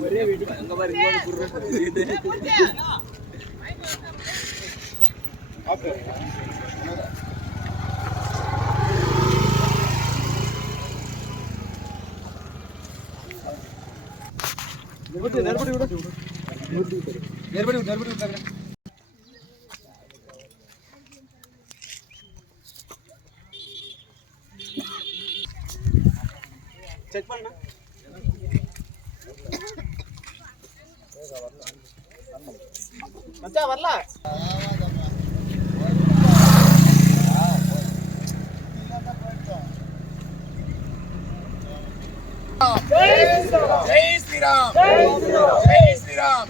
ஒரே வெடி அங்க பாரு இங்க பாரு செக் பண்ணா மச்சா வரல ஜெய் ஸ்ரீராம் ஜெய் ஸ்ரீராம்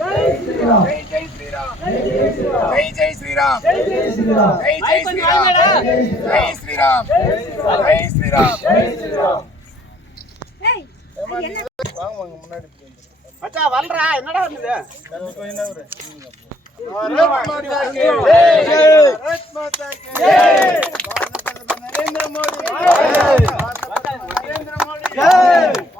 ஜெய் ஜெய் ஸ்ரீராம் ஜெய் ஜெய் ஸ்ரீராம் ஜெய் ஜெய் ஸ்ரீராம் ஜெய் ஸ்ரீராம் ஜெய் ஸ்ரீராம் மச்சா வரலடா என்னடா வந்தது நரேந்திர மோடி நரேந்திர மோடி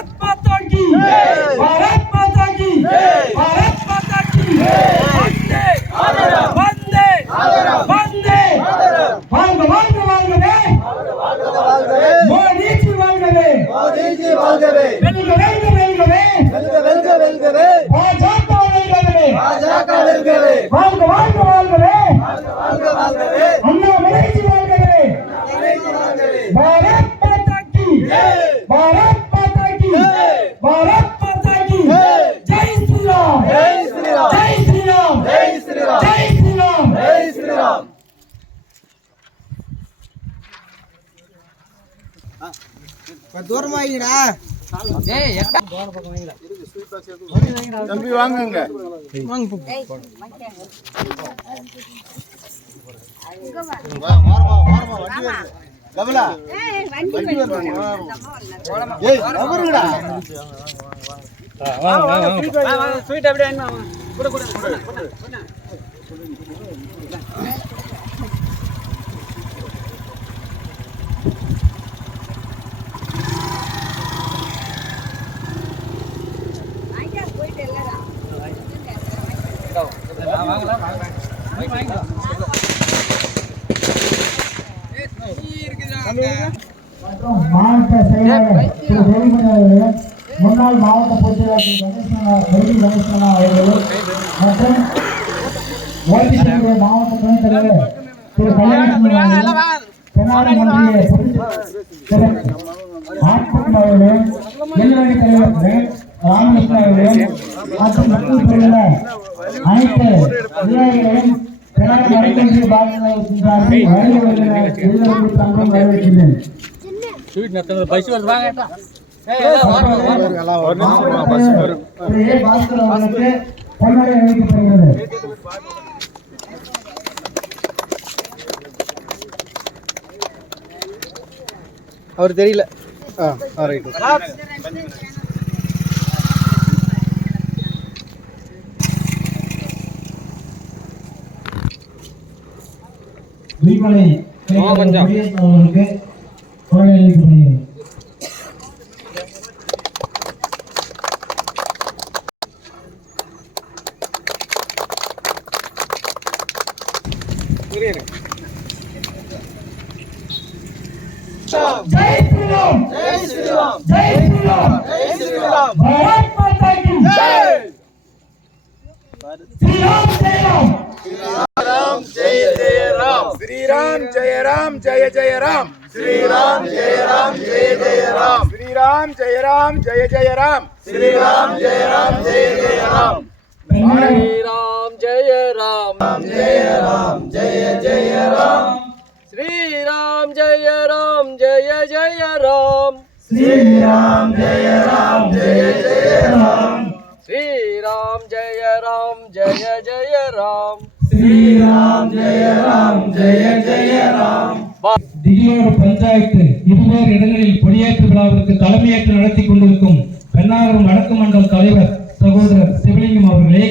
தம்பி வாங்குங்க. கமலா ஏய் அவருடா ஸ்வீட் அப்படியே கூட கூட மற்றும் மாவட்ட செயலாளர் திரு தேவிமணி அவர்கள் முன்னாள் மாவட்ட பொதுச்செயலாளர் வெள்ளி மற்றும் ஓபிசியுடைய மாவட்ட துணைத் தலைவர் திரு தென்னாடு திரு ஆட்பட் தலைவர் ராமகிருஷ்ணன் மற்றும் மக்கள் அனைத்து நிர்வாகிகளையும் தென்னாடு தங்கம் வரவேற்கின்றேன் அவர் தெரியல. ஆ ரைட் வீமலை அவர்களுக்கு அளிக்கப்படுகிறது ஜெய ஜெய ராம் ஸ்ரீராம் ஜெய ராம் ஜெய ஜெய ராம் பெண்ணை ராம் जय राम जय राम जय जय राम श्री राम जय राम जय जय राम श्री राम जय राम जय जय राम श्री राम जय राम जय जय राम திகிலோடு பஞ்சாயத்து இருவேறு இடங்களில் கொடியேற்று விழாவிற்கு தலைமையேற்று நடத்தி கொண்டிருக்கும் பெண்ணாகரம் வடக்கு மண்டல தலைவர் சகோதரர் சிவலிங்கம் அவர்களே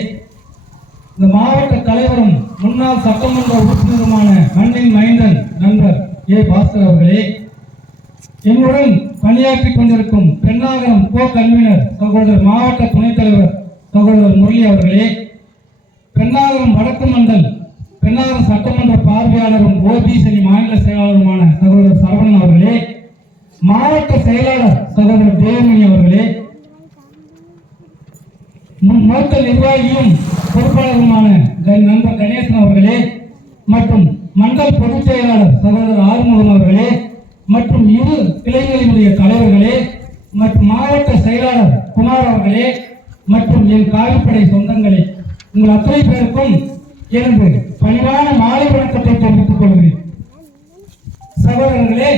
இந்த மாவட்ட தலைவரும் முன்னாள் சட்டமன்ற உறுப்பினருமான மண்ணின் மைந்தன் நண்பர் ஏ. பாஸ்கர் அவர்களே என்னுடன் பணியாற்றி கொண்டிருக்கும் பெண்ணாகரம் கோ. கன்வீனர் சகோதரர் மாவட்ட துணைத் தலைவர் சகோதரர் முரளி அவர்களே பெண்ணாகரம் வடக்கு மண்டல் பெண்ணாகரம் சட்டமன்ற பார்வையாளரும் ஓபிசி மாநில செயலாளருமான சகோதரர் சரவணன் அவர்களே மாவட்ட செயலாளர் சகோதரர் தேவமணி அவர்களே மூத்த நிர்வாகியும் பொறுப்பாளருமான க- நண்பர் கணேசன் அவர்களே மற்றும் மண்டல் பொதுச் செயலாளர் சகோதரர் ஆறுமுகம் அவர்களே மற்றும் இரு கிளைகளினுடைய தலைவர்களே மற்றும் மாவட்ட செயலாளர் குமார் அவர்களே மற்றும் என் காவல்படை சொந்தங்களே. உங்கள் அத்தனை பேருக்கும் எனது பணிவான மாலை வணக்கத்தை தெரிவித்துக் கொள்கிறேன். சகோதரர்களே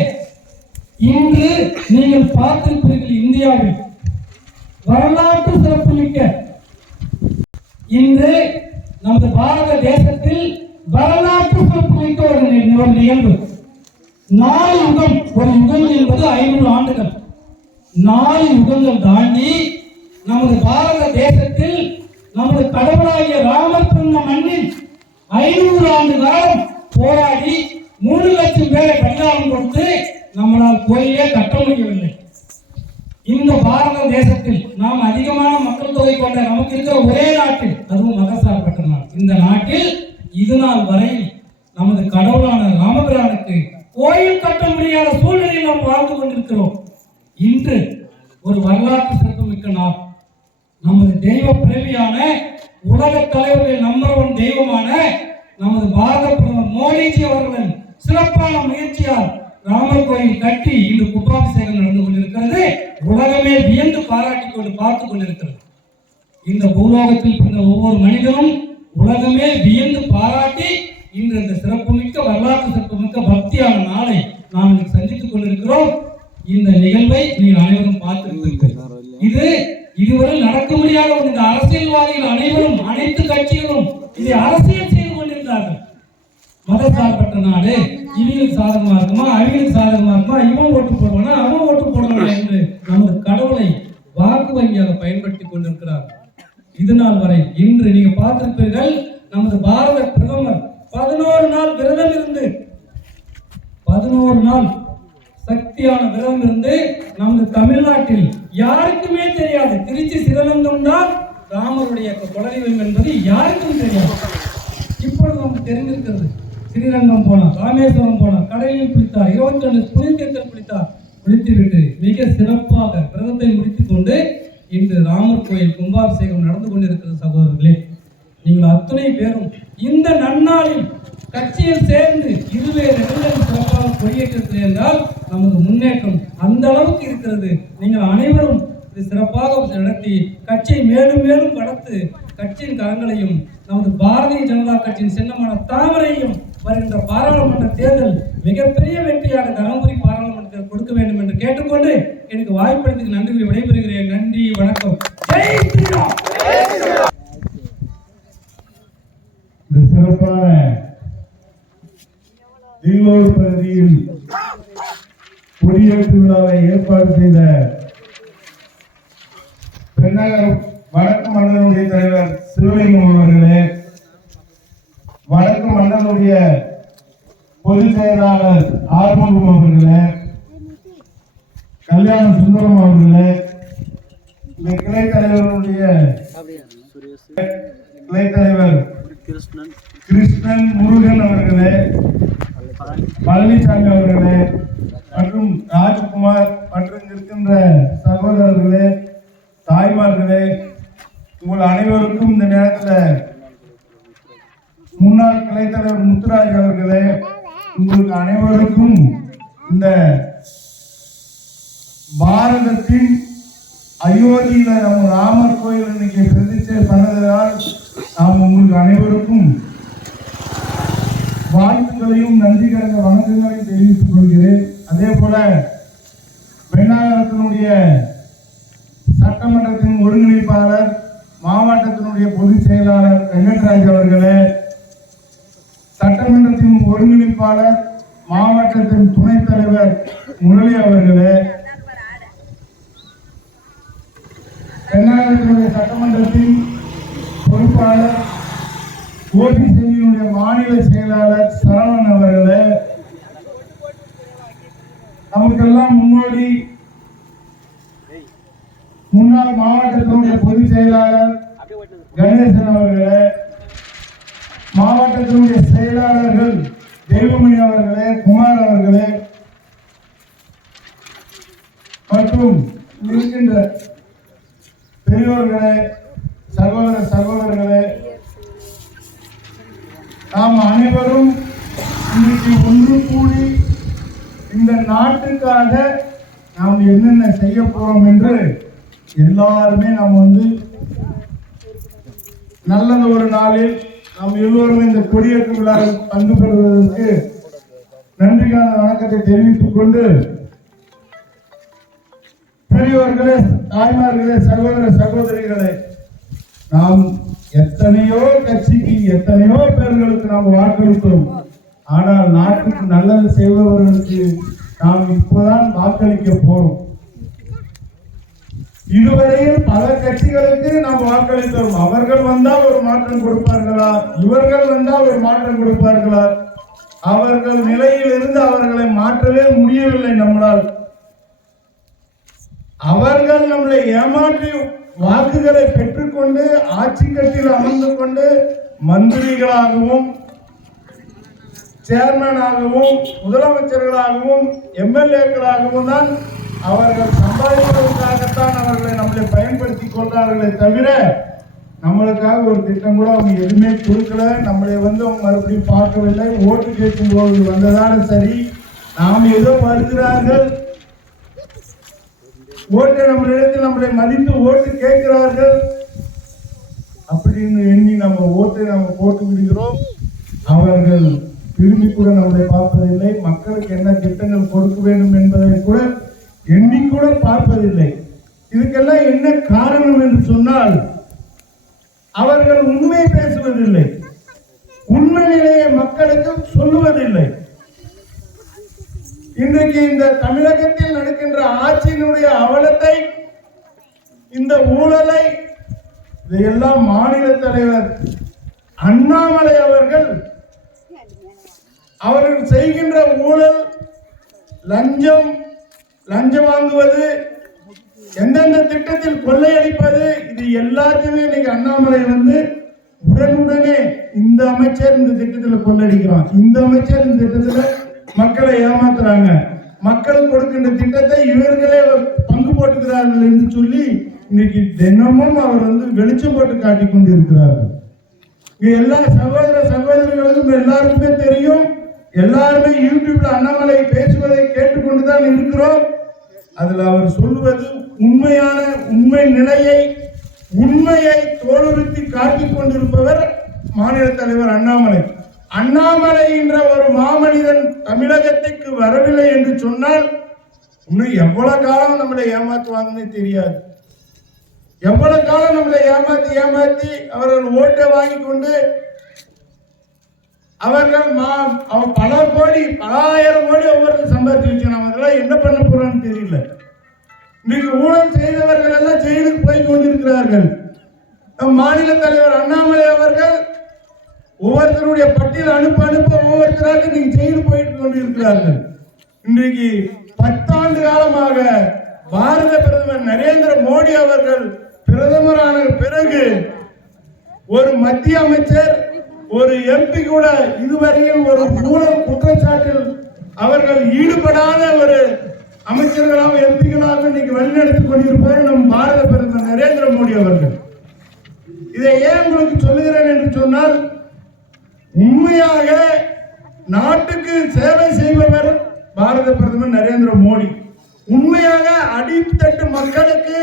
இன்று நீங்கள் பார்த்திருப்பீர்கள் இந்தியாவில் வரலாற்று சிறப்புமிக்க இன்று நமது பாரத தேசத்தில் வரலாற்று சிறப்புமிக்க ஒரு ஒரு நிகழ்வு. நாலு யுகம் ஒரு யுகம் என்பது ஐநூறு ஆண்டுகள். நாலு யுகங்கள் தாண்டி நமது பாரத தேசத்தில் நமது கடவுளாகிய ராமர் பிறந்த மண்ணில் ஐநூறு ஆண்டு காலம் போராடி மூணு லட்சம் பேரை பலிதானம் கொடுத்து நம்மளால் கோயிலே கட்ட முடியவில்லை. இந்த பாரத தேசத்தில் நாம் அதிகமான மக்கள் தொகை கொண்ட நமக்கு இருக்கிற ஒரே நாட்டில் அதுவும் மதசார்பற்ற நாடு. இந்த நாட்டில் இது நாள் வரை நமது கடவுளான ராமபிரானுக்கு கோயில் கட்ட முடியாத சூழ்நிலையில் நாம் வாழ்ந்து கொண்டிருக்கிறோம். இன்று ஒரு வரலாற்று சிறப்புமிக்க நாள். நமது தெய்வ பிறவியான உலக தலைவர்கள் நம்பர் ஒன் தெய்வமான நமது பாரத பிரதமர் மோடிஜி அவர்களின் சிறப்பான முயற்சியால் ராமர் கோயில் கட்டி இன்று கும்பாபிஷேகம் நடந்து கொண்டிருக்கிறது. உலகமே வியந்து பாராட்டி கொண்டு பார்த்துக் கொண்டிருக்கிறது. இந்த பூலோகத்தில் பிறந்த ஒவ்வொரு மனிதனும் உலகமே வியந்து பாராட்டி இன்று இந்த சிறப்புமிக்க வரலாற்று சிறப்புமிக்க பக்தியான நாளை நாம் சந்தித்துக் கொண்டிருக்கிறோம். இந்த நிகழ்வை நீங்கள் அனைவரும் பார்த்திருக்கிறீர்கள் இது இதுவரை நடக்க முடியாத இந்த அரசியல்வாதிகள் அனைவரும் அனைத்து கட்சிகளும் இதை அரசியல் செய்து கொண்டிருந்தார்கள். மதசார்பற்ற நாடு. இவங்களுக்கு சாதகமா இருக்குமா அவங்களுக்கு சாதகமா இருக்குமா? இவன் ஓட்டு போடுவானா அவன் ஓட்டு போடணும் என்று நமது கடவுளை வாக்கு வங்கியாக பயன்படுத்தி கொண்டிருக்கிறார். இது நாள் வரை இன்று நீங்க பார்த்திருப்பீர்கள் நமது பாரத பிரதமர் பதினோரு நாள் விரதம் இருந்து பதினோரு நாள் சக்தியான விரதம் இருந்து நமது தமிழ்நாட்டில் யாருக்குமே தெரியாது. திருச்சி சிவலிங்கம் தான் ராமருடைய குலதெய்வம் என்பது யாருக்கும் தெரியாது. இப்பொழுது நமக்கு தெரிந்திருக்கிறது ஸ்ரீரங்கம் போனார் ராமேஸ்வரம் போனார் கடலில் குளித்தார் இருபத்தி ரெண்டு புனிதத்தில் குளித்தார். குளித்துவிட்டு மிக சிறப்பாக விரதத்தை முடித்துக் கொண்டு இன்று ராமர் கோயில் கும்பாபிஷேகம் நடந்து கொண்டிருக்கிறது சகோதரர்களே. நீங்கள் அத்தனை பேரும் இந்த நன்னாளில் கட்சியில் சேர்ந்து இதுவே இடங்களில் சிறப்பாக கொடியேற்றது என்றால் நமது முன்னேற்றம் அந்த அளவுக்கு இருக்கிறது. நீங்கள் அனைவரும் இது சிறப்பாக நடத்தி கட்சியை மேலும் மேலும் வளர்த்து கட்சியின் கரங்களையும் நமது பாரதிய ஜனதா கட்சியின் சின்னமான தாமரையும் வருகின்ற பாராளுமன்ற தேர்தல் மிகப்பெரிய வெற்றியாக தருமபுரி பாராளுமன்றத்தில் கொடுக்க வேண்டும் என்று கேட்டுக்கொண்டு எனக்கு வாய்ப்பளித்ததுக்கு நன்றி விடைபெறுகிறேன். நன்றி வணக்கம். ஜெய் ஸ்ரீராம்! இந்த சிறப்பான ஈரோடு பகுதியில் கொடியேற்று விழாவை ஏற்பாடு செய்த பெண்ணகர் வடக்கு மண்டலுடைய தலைவர் சிவலிங்கம் அவர்களே வடக்கு மண்டலுடைய பொதுச் செயலாளர் ஆறுமுகம் அவர்களே கல்யாண சுந்தரம் அவர்களே இந்த கிளை தலைவருடைய கிளை தலைவர் கிருஷ்ணன் முருகன் அவர்களே பழனிசாமி அவர்களே மற்றும் ராஜ்குமார் மற்றும் இருக்கின்ற சகோதரர்களே தாய்மார்களே உங்கள் அனைவருக்கும் இந்த நேரத்தில் முன்னாள் கலைத்தலைவர் முத்துராஜ் அவர்களே உங்களுக்கு அனைவருக்கும் இந்த பாரதத்தின் அயோத்தியில நம்ம ராமர் கோயில் இன்னைக்கு பிரதிஷ்டை பண்ணதால் நாம் உங்களுக்கு அனைவருக்கும் வாழ்த்துக்களையும் நன்றி கலந்த வணக்கங்களையும் தெரிவித்துக் கொள்கிறேன். அதே போல பெண்ணாகரத்தினுடைய சட்டமன்றத்தின் ஒருங்கிணைப்பாளர் மாவட்டத்தினுடைய பொதுச் செயலாளர் வெங்கட்ராஜ் அவர்களே ஒருங்கிணைப்பாளர் மாவட்டத்தின் துணைத் தலைவர் முரளி அவர்களே. தென்னாகத்தினுடைய சட்டமன்றத்தின் பொறுப்பாளர் ஓபிசியினுடைய மாநில செயலாளர் சரவணன் அவர்களே. நமக்கெல்லாம் முன்னோடி முன்னாள் மாவட்டத்தினுடைய பொதுச் செயலாளர் கணேசன் அவர்களே. மாவட்டத்தினுடைய செயலாளர்கள் தெய்வமணி அவர்களே குமார் அவர்களே மற்றும் இருக்கின்ற பெரியோர்களே சகோதர சகோதரர்களே நாம் அனைவரும் இன்னைக்கு ஒன்று கூடி இந்த நாட்டுக்காக நாம் என்னென்ன செய்ய போறோம் என்று எல்லாருமே நாம் வந்து நல்லது ஒரு நாளில் நாம் எல்லோரும் இந்த கொடியேற்ற விழாவில் பங்கு பெறுவதற்கு நன்றிக்கான வணக்கத்தை தெரிவித்துக் கொண்டு பெரியவர்களே தாய்மார்களே சகோதர சகோதரிகளே நாம் எத்தனையோ கட்சிக்கு எத்தனையோ பேர்களுக்கு நாம் வாக்களித்தோம். ஆனால் நாட்டுக்கு நல்லது செய்பவர்களுக்கு நாம் இப்போதான் வாக்களிக்க போறோம். இதுவரையில் பல கட்சிகளுக்கு நாம் வாக்களித்தோம். அவர்கள் வந்தால் ஒரு மாற்றம் கொடுப்பார்களா? இவர்கள் வந்தால் ஒரு மாற்றம் கொடுப்பார்களா? அவர்கள் நிலையில் இருந்து அவர்களை மாற்றவே முடியவில்லை நம்மளால். அவர்கள் நம்மளை ஏமாற்றி வாக்குகளை பெற்றுக்கொண்டு ஆட்சி கட்டில் அமர்ந்து கொண்டு மந்திரிகளாகவும் சேர்மனாகவும் முதலமைச்சர்களாகவும் எம்எல்ஏக்களாகவும் தான் அவர்கள் சம்பாதிப்பதற்காகத்தான் அவர்களை நம்மளை பயன்படுத்தி கொண்டார்களே தவிர நம்மளுக்காக ஒரு திட்டம் கூட அவங்க எதுவுமே கொடுக்கல. நம்மளை வந்து அவங்க மறுபடியும் பார்க்கவில்லை. ஓட்டு கேட்கும் போது வந்ததால சரி நாம் ஏதோ வருகிறார்கள். ஓட்டை நம்மளிடத்தில் நம்மளை மதித்து ஓட்டு கேட்கிறார்கள். அப்படின்னு எண்ணி நம்ம ஓட்டை நம்ம போட்டு விடுகிறோம். அவர்கள் திரும்பி கூட நம்மளை பார்ப்பதில்லை. மக்களுக்கு என்ன திட்டங்கள் கொடுக்க வேண்டும் என்பதை கூட எண்ணிக்கூட பார்ப்பதில்லை. இதுக்கெல்லாம் என்ன காரணம் என்று சொன்னால் அவர்கள் உண்மை பேசுவதில்லை. உண்மை நிலையை மக்களுக்கு சொல்லுவதில்லை. இன்றைக்கு இந்த தமிழகத்தில் நடக்கின்ற ஆட்சியினுடைய அவலத்தை இந்த ஊழலை இதையெல்லாம் மாநில தலைவர் அண்ணாமலை அவர்கள் அவர்கள் செய்கின்ற ஊழல் லஞ்சம் லஞ்சம் வாங்குவது எந்தெந்த திட்டத்தில் கொள்ளையடிப்பது இது எல்லாத்தையுமே இன்னைக்கு அண்ணாமலை வந்து உடனுடனே இந்த அமைச்சர் இந்த திட்டத்தில் கொள்ளடிக்கிறான் இந்த அமைச்சர் இந்த திட்டத்தில் மக்களை ஏமாத்துறாங்க. மக்கள் கொடுக்கின்ற திட்டத்தை இவர்களே பங்கு போட்டுக்கிறார்கள் என்று சொல்லி இன்னைக்கு தினமும் அவர் வந்து வெளிச்சம் போட்டு காட்டிக் கொண்டிருக்கிறார்கள். எல்லா சகோதர சகோதரிகளுக்கும் எல்லாருக்குமே தெரியும் எல்லாருமே யூடியூப்ல அண்ணாமலை பேசுவதை கேட்டுக்கொண்டுதான் இருக்கிறோம். அதுல அவர் சொல்லுவது உண்மையான உண்மை நிலையை உண்மையை தோலுறுத்தி காட்டிக் கொண்டிருப்பவர் மாநில தலைவர் அண்ணாமலை. அண்ணாமலை என்ற ஒரு மாமனிதன் தமிழகத்துக்கு வரவில்லை என்று சொன்னால் இன்னும் எவ்வளவு காலம் நம்மளை ஏமாத்துவாங்கன்னு தெரியாது. எவ்வளவு காலம் நம்மளை ஏமாத்தி ஏமாத்தி அவர்கள் ஓட்டை வாங்கி கொண்டு அவர்கள் மா- அவ- பல கோடி பலாயிரம் கோடி ஒவ்வொருத்தரும் சம்பாதிச்சு வச்சுக்கணும் அதெல்லாம் என்ன பண்ண போறான்னு தெரியல. இன்னைக்கு ஊழல் செய்தவர்கள் எல்லாம் ஜெயிலுக்கு போய் கொண்டிருக்கிறார்கள். நம் மாநில தலைவர் அண்ணாமலை அவர்கள் ஒவ்வொருத்தருடைய பட்டியல் அனுப்ப அனுப்ப ஒவ்வொருத்தராக இன்னைக்கு ஜெயிலுக்கு போயிட்டு கொண்டிருக்கிறார்கள். இன்றைக்கு பத்தாண்டு காலமாக பாரத பிரதமர் நரேந்திர மோடி அவர்கள் பிரதமரான பிறகு ஒரு மத்திய அமைச்சர் ஒரு எம்பி கூட இதுவரையில் ஒரு ஊழல் குற்றச்சாட்டில் அவர்கள் ஈடுபடாத ஒரு அமைச்சர்களாக எம்பிகளாக இன்னைக்கு வழிநடத்திக் கொண்டிருப்பார் நம் பாரத பிரதமர் நரேந்திர மோடி அவர்கள். இதை ஏன் உங்களுக்கு சொல்லுகிறேன் என்று சொன்னால் உண்மையாக நாட்டுக்கு சேவை செய்பவர் பாரத பிரதமர் நரேந்திர மோடி. உண்மையாக அடித்தட்டு மக்களுக்கு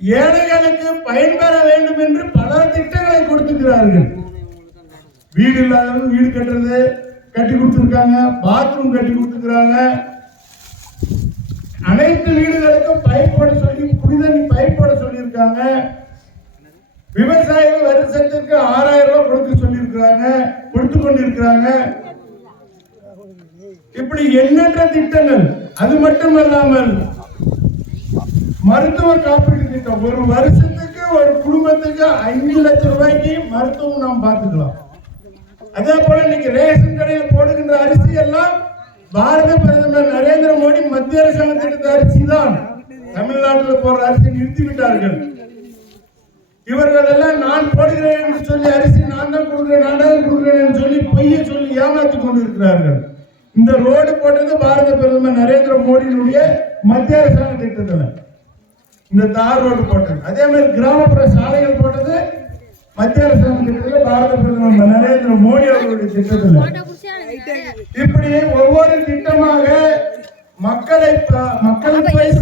ஏழைகளுக்கு பயன்பெற வேண்டும் என்று பல திட்டங்களை கொடுத்திருக்கிறார்கள். வீடு இல்லாதவங்க வீடு கட்டுறது கட்டி கொடுத்துருக்காங்க பாத்ரூம் கட்டி கொடுத்துருக்காங்க அனைத்து வீடுகளுக்கும் பைப் போட சொல்லி புனித பைப் போட சொல்லியிருக்காங்க. விவசாயிகள் வருஷத்திற்கு ஆறாயிரம் ரூபாய் கொடுக்க சொல்லியிருக்கிறாங்க கொடுத்து கொண்டிருக்கிறாங்க. இப்படி எண்ணற்ற திட்டங்கள் அது மட்டுமல்லாமல் மருத்துவ காப்பீடு திட்டம். ஒரு வருஷத்துக்கு ஒரு குடும்பத்துக்கு ஐந்து லட்சம் ரூபாய்க்கு மருத்துவம் நாம் பார்த்துக்கலாம். அதே போல இன்னைக்கு ரேஷன் கடையில் போடுகின்ற அரிசி எல்லாம் பாரத பிரதமர் நரேந்திர மோடி மத்திய அரசாங்கம் எடுத்த அரிசி தான் தமிழ்நாட்டில் போடுற அரிசி நிறுத்தி விட்டார்கள். இவர்கள் எல்லாம் நான் போடுகிறேன் என்று சொல்லி அரிசி நான் தான் கொடுக்குறேன் நான் தான் கொடுக்குறேன் என்று சொல்லி பொய்யை சொல்லி ஏமாற்றி கொண்டிருக்கிறார்கள். இந்த ரோடு போட்டது பாரத பிரதமர் நரேந்திர மோடியினுடைய மத்திய அரசாங்க திட்டத்தில். இந்த தார் ரோடு போட்டது. அதே மாதிரி கிராமப்புற சாலைகள் போட்டது மத்திய அரசாங்க திட்டத்தில் பாரத பிரதமர் நரேந்திர மோடி அவர்களுடைய திட்டத்தில். இப்படி ஒவ்வொரு திட்டமாக மக்களை மக்களுக்கு போய்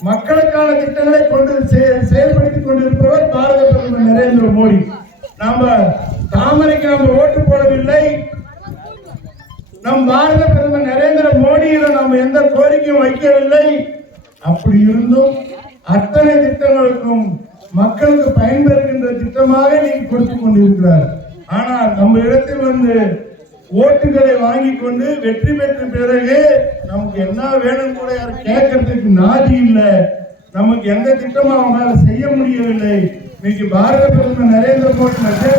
மக்களுக்கான திட்டங்களை கொண்டு செய- செயல்படுத்திக் கொண்டிருப்பவர் பாரத பிரதமர் நரேந்திர மோடி. நாம தாமரைக்கு நாம ஓட்டு போடவில்லை. நம் பாரத பிரதமர் நரேந்திர மோடியிடம் நாம் எந்த கோரிக்கையும் வைக்கவில்லை. அப்படி இருந்தும் அத்தனை திட்டங்களுக்கும் மக்களுக்கு பயன்பெறுகின்ற திட்டமாக நீங்க கொடுத்து கொண்டிருக்கிறார். ஆனால் நம்ம இடத்தில் வந்து ஓட்டுகளை வாங்கி கொண்டு வெற்றி பெற்ற பிறகு நமக்கு என்ன வேணும் கூட யாரும் கேட்கறதுக்கு நாதி இல்லை. நமக்கு எந்த திட்டமும் அவங்களால செய்ய முடியவில்லை. இன்னைக்கு பாரத பிரதமர் நரேந்திர மோடி மத்திய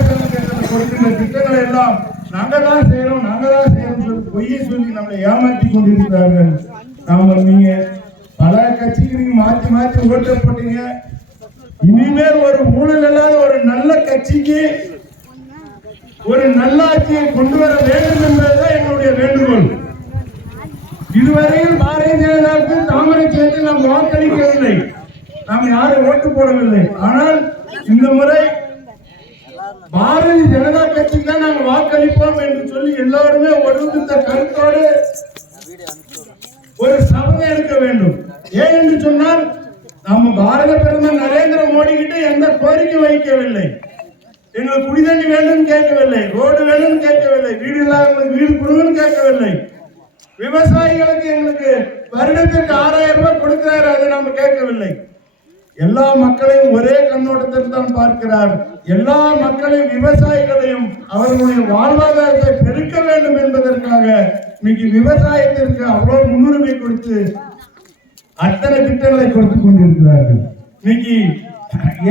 கொடுக்கின்ற திட்டங்களை எல்லாம் நாங்க தான் செய்யறோம் நாங்க தான் செய்யறோம் சொல்லி பொய்யை சொல்லி நம்மளை ஏமாற்றி கொண்டிருக்கிறார்கள். நாம நீங்க பல கட்சிக்கு நீங்க மாற்றி ஓட்டப்பட்டீங்க இனிமேல் ஒரு ஊழல் இல்லாத ஒரு நல்ல கட்சிக்கு ஒரு நல்லாட்சியை கொண்டு வர வேண்டும் என்பதுதான் என்னுடைய வேண்டுகோள். இதுவரையில் பாரதிய ஜனதாவுக்கு தாமரை சேர்த்து நாம் வாக்களிக்கவில்லை. நாம் யாரும் ஓட்டு போடவில்லை. ஆனால் இந்த முறை பாரதிய ஜனதா கட்சிக்கு தான் நாங்கள் வாக்களிப்போம் என்று சொல்லி எல்லாருமே ஒழுங்குத்த கருத்தோடு ஒரு சபதம் எடுக்க வேண்டும். ஏன் என்று சொன்னால் நம்ம பாரத பிரதமர் நரேந்திர மோடி கிட்ட எந்த கோரிக்கை வைக்கவில்லை. எங்களுக்கு குடிதண்ணி வேணும்னு கேட்கவில்லை. ரோடு வேணும்னு கேட்கவில்லை. வீடு இல்லாதவங்களுக்கு வீடு கொடுங்கன்னு கேட்கவில்லை. விவசாயிகளுக்கு எங்களுக்கு வருடத்திற்கு ஆறாயிரம் ரூபாய் கொடுக்கிறாரு அதை நாம கேட்கவில்லை. எல்லா மக்களையும் ஒரே கண்ணோட்டத்தில் தான் பார்க்கிறார். எல்லா மக்களையும் விவசாயிகளையும் அவர்களுடைய வாழ்வாதாரத்தை பெருக்க வேண்டும் என்பதற்காக இன்னைக்கு விவசாயத்திற்கு அவ்வளவு முன்னுரிமை கொடுத்து அத்தனை திட்டங்களை கொடுத்துக் கொண்டிருக்கிறார்கள். இன்னைக்கு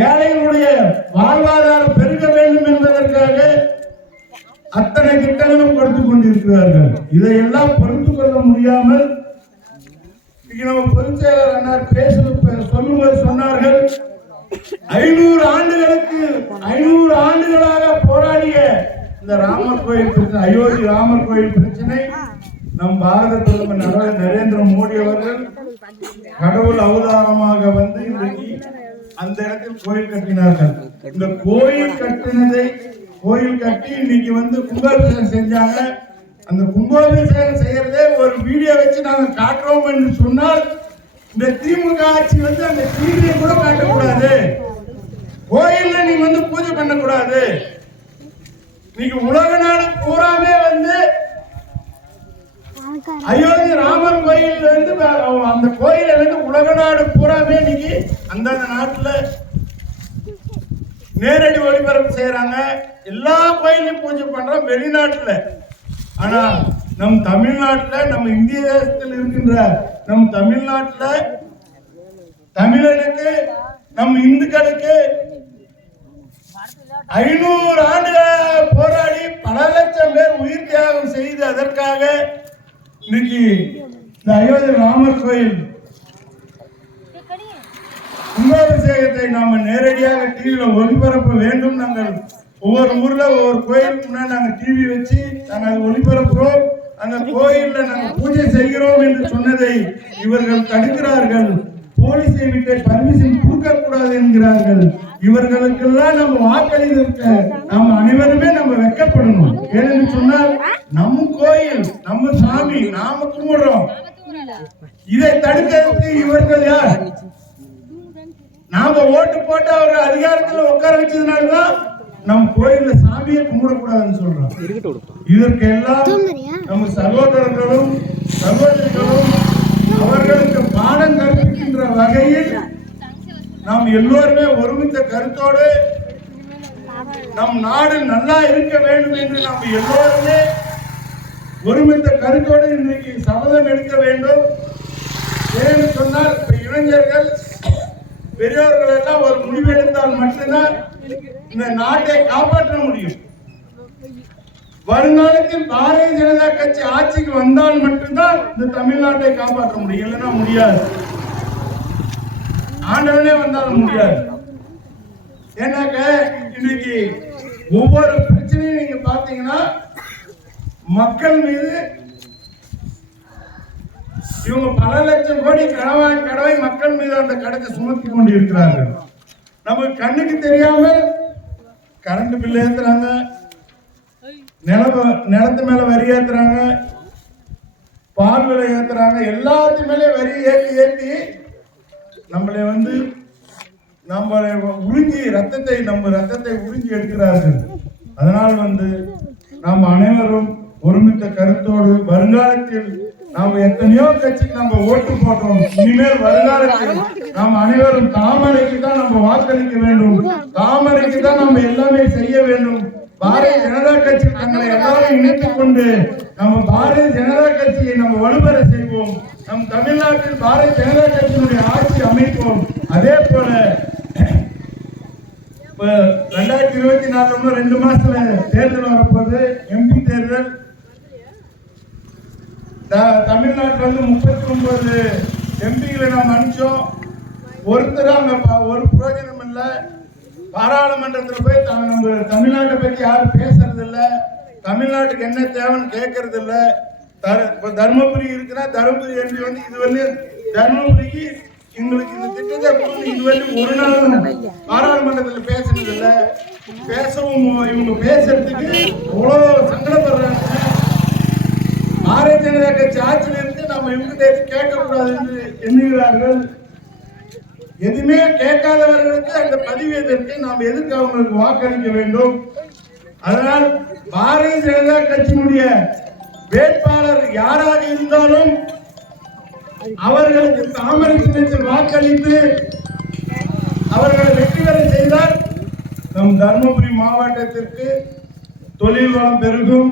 ஏழைகளுடைய வாழ்வாதாரம் பெருக வேண்டும் என்பதற்காக அத்தனை திட்டங்களும் கொடுத்துக் கொண்டிருக்கிறார்கள். இதையெல்லாம் பொறுத்து கொள்ள முடியாமல் நம்ம பொதுச் செயலர் அண்ணார் சொல்லும்போது சொன்னார்கள் ஐநூறு ஆண்டுகளுக்கு ஐநூறு ஆண்டுகளாக போராடிய இந்த ராமர் கோயில் பிரச்சனை அயோத்தி ராமர் கோயில் பிரச்சனை நம் பாரத பிரதமர் நரேந்திர மோடி அவர்கள் கடவுள் அவதாரமாக வந்து இன்றைக்கு அந்த இடத்தில் கோயில் கட்டினார்கள். இந்த கோயில் கட்டினதை கோயில் கட்டி இன்னைக்கு வந்து கும்பாபிஷேகம் செஞ்சாங்க. அந்த கும்பாபிஷேகம் செய்யறதே ஒரு வீடியோ வச்சு நாங்கள் காட்டுறோம் என்று சொன்னால் இந்த திமுக ஆட்சி வந்து அந்த டிவியை கூட காட்டக்கூடாது. கோயில்ல நீங்க வந்து பூஜை பண்ணக்கூடாது. நீங்க உலக நாடு பூராமே வந்து அயோத்தி ராமர் கோயில் இருந்து அந்த கோயில இருந்து உலக நாடு பூராமே இன்னைக்கு அந்தந்த நாட்டுல நேரடி ஒளிபரப்பு செய்யறாங்க எல்லா கோயிலையும் பூஜை பண்றோம் வெளிநாட்டுல. ஆனா நம் தமிழ்நாட்டுல நம்ம இந்திய தேசத்தில் இருக்கின்ற நம் தமிழ்நாட்டுல தமிழனுக்கு நம் இந்துக்களுக்கு ஐநூறு ஆண்டுகள் போராடி பல லட்சம் பேர் உயிர் தியாகம் செய்து அதற்காக இன்னைக்கு இந்த அயோத்தி ராமர் கோயில் கும்பாபிஷேகத்தை நாம நேரடியாக டிவியில ஒளிபரப்ப வேண்டும். நாங்கள் ஒவ்வொரு ஊர்ல ஒவ்வொரு கோயிலுக்கு முன்னாடி நாங்கள் டிவி வச்சு நாங்கள் அதை ஒளிபரப்புறோம். அந்த கோயில்ல நாங்கள் பூஜை செய்கிறோம் என்று சொன்னதை இவர்கள் தடுக்கிறார்கள். போலீஸை விட்டு பர்மிஷன் கொடுக்க கூடாது என்கிறார்கள். இவர்களுக்கெல்லாம் நம்ம வாக்களித்திருக்க நாம் அனைவருமே நம்ம வெக்கப்படணும் ஏனென்று சொன்னால் நம்ம கோயில் நம்ம சாமி நாம கும்பிடுறோம். இதை தடுக்கிறதுக்கு இவர்கள் யார்? நாம ஓட்டு போட்டு அவர் அதிகாரத்துல உட்கார வச்சதுனாலதான் நம்ம கோயில்ல சாமியை கும்பிடக்கூடாதுன்னு சொல்றோம். இதற்கு எல்லாம் நம்ம சகோதரர்களும் நாம் எல்லோருமே ஒருமித்த கருத்தோடு நம் நாடு நல்லா இருக்க வேண்டும் என்று நாம் எல்லோருமே ஒருமித்த கருத்தோடு இன்றைக்கு சபதம் எடுக்க வேண்டும். ஏன்னு சொன்னால் இப்ப இளைஞர்கள் பெரியோர்கள் எல்லாம் ஒரு முடிவெடுத்தால் மட்டும்தான் இந்த நாட்டை காப்பாற்ற முடியும். வருங்காலத்தில் பாரதிய ஜனதா கட்சி ஆட்சிக்கு வந்தால் மட்டும்தான் இந்த தமிழ்நாட்டை காப்பாற்ற முடியும். இல்லைன்னா முடியாது. ஆண்டவனே வந்தாலும் முடியாது. ஏன்னாக்க இன்னைக்கு ஒவ்வொரு பிரச்சனையும் நீங்க பாத்தீங்கன்னா மக்கள் மீது இவங்க பல லட்சம் கோடி கடவாய் கடவை மக்கள் மீது அந்த கடத்தை சுமத்தி கொண்டு இருக்கிறார்கள். நமக்கு கண்ணுக்கு தெரியாமல் கரண்ட் பில் ஏத்துறாங்க. நில நிலத்து மேல வரி ஏத்துறாங்க. பால் விலை ஏத்துறாங்க. எல்லாத்து மேலே வரி ஏற்றி ஏற்றி நம்மளை வந்து நம்மளை உறிஞ்சி ரத்தத்தை நம்ம ரத்தத்தை உறிஞ்சி எடுக்கிறார்கள். அதனால் வந்து நாம் அனைவரும் ஒருமித்த கருத்தோடு வருங்காலத்தில் நாம் எத்தனையோ கட்சிக்கு நம்ம ஓட்டு போட்டோம். இனிமேல் வருங்காலத்தில் நாம் அனைவரும் தாமரைக்கு தான் நம்ம வாக்களிக்க வேண்டும். தாமரைக்கு தான் நம்ம எல்லாமே செய்ய வேண்டும். பாரதிய ஜனதா கட்சி தங்களை எல்லாரும் இணைத்துக் கொண்டு நம்ம பாரதிய ஜனதா கட்சியை நம்ம வலுப்பெற செய்வோம். நம் தமிழ்நாட்டில் பாரதிய ஜனதா கட்சியினுடைய ஆட்சி அமைப்போம். அதே போல ரெண்டாயிரத்தி இருபத்தி நாலுல ரெண்டு மாசத்துல தேர்தல் வரப்போகுது. எம்பி தேர்தல். த- தமிழ்நாட்டுல வந்து முப்பத்தி ஒன்பது எம்பிகளை நாம் அனுப்பிச்சோம். ஒருத்தர் அங்க ஒரு பிரயோஜனம் இல்லை. பாராளுமன்றத்தில் போய் நம்ம தமிழ்நாட்டை பற்றி யாரும் பேசுறது இல்லை தமிழ்நாட்டுக்கு என்ன தேவைன்னு கேட்கறது இல்லை இப்போ தர்மபுரி இருக்குன்னா தர்மபுரி எம்பி வந்து இது வந்து தர்மபுரிக்கு எங்களுக்கு இந்த திட்டத்தை கொடுத்து இதுவரை ஒரு நாளும் பாராளுமன்றத்தில் பேசுனது இல்லை பேசவும் இவங்க பேசுறதுக்கு அவ்வளோ சங்கடப்படுறாங்க. பாரதிய ஜனதா கட்சி ஆட்சியில் இருந்து நம்ம இவங்க கேட்கக்கூடாது என்று எண்ணுகிறார்கள். எதுவுமே கேட்காதவர்களுக்கு அந்த பதிவு எதற்கு நாம் எதுக்கு அவங்களுக்கு வாக்களிக்க வேண்டும்? அதனால் பாரதிய ஜனதா கட்சியினுடைய வேட்பாளர் யாராக இருந்தாலும் அவர்களுக்கு தாமரை சின்னத்தில் வாக்களித்து அவர்களை வெற்றி பெற செய்தால் நம் தருமபுரி மாவட்டத்திற்கு தொழில் வளம் பெருகும்.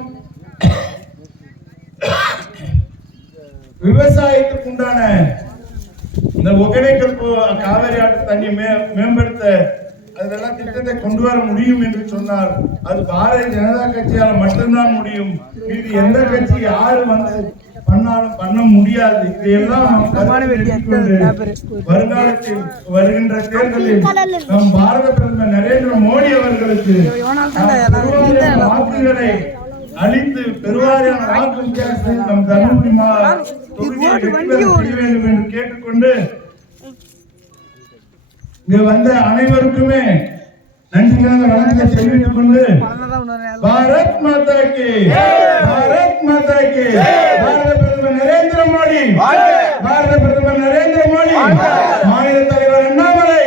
விவசாயத்துக்கு உண்டான இந்த ஒகேனக்கல் காவிரி ஆற்று தண்ணி மே மேம்படுத்த அதெல்லாம் திட்டத்தை கொண்டு வர முடியும் என்று சொன்னார். அது பாரதிய ஜனதா கட்சியால் மட்டும்தான் முடியும். இது எந்த கட்சி யாரு வந்து பண்ணாலும் பண்ண முடியாது. இதையெல்லாம் வருங்காலத்தில் வருகின்ற தேர்தலில் நம் பாரத பிரதமர் நரேந்திர மோடி அவர்களுக்கு வாக்குகளை அளித்து பெருவாரியான வாக்கு வித்தியாசத்தில் நம் தருமபுரி வேண்டும் என்று கேட்டுக்கொண்டு இங்க வந்த அனைவருக்குமே நன்றிக்கான வணக்கத்தை தெரிவித்துக் கொண்டு பாரத் மாதா கி பாரத் மாதா கி பாரத பிரதமர் நரேந்திர மோடி! பாரத பிரதமர் நரேந்திர மோடி! மாநில தலைவர் அண்ணாமலை!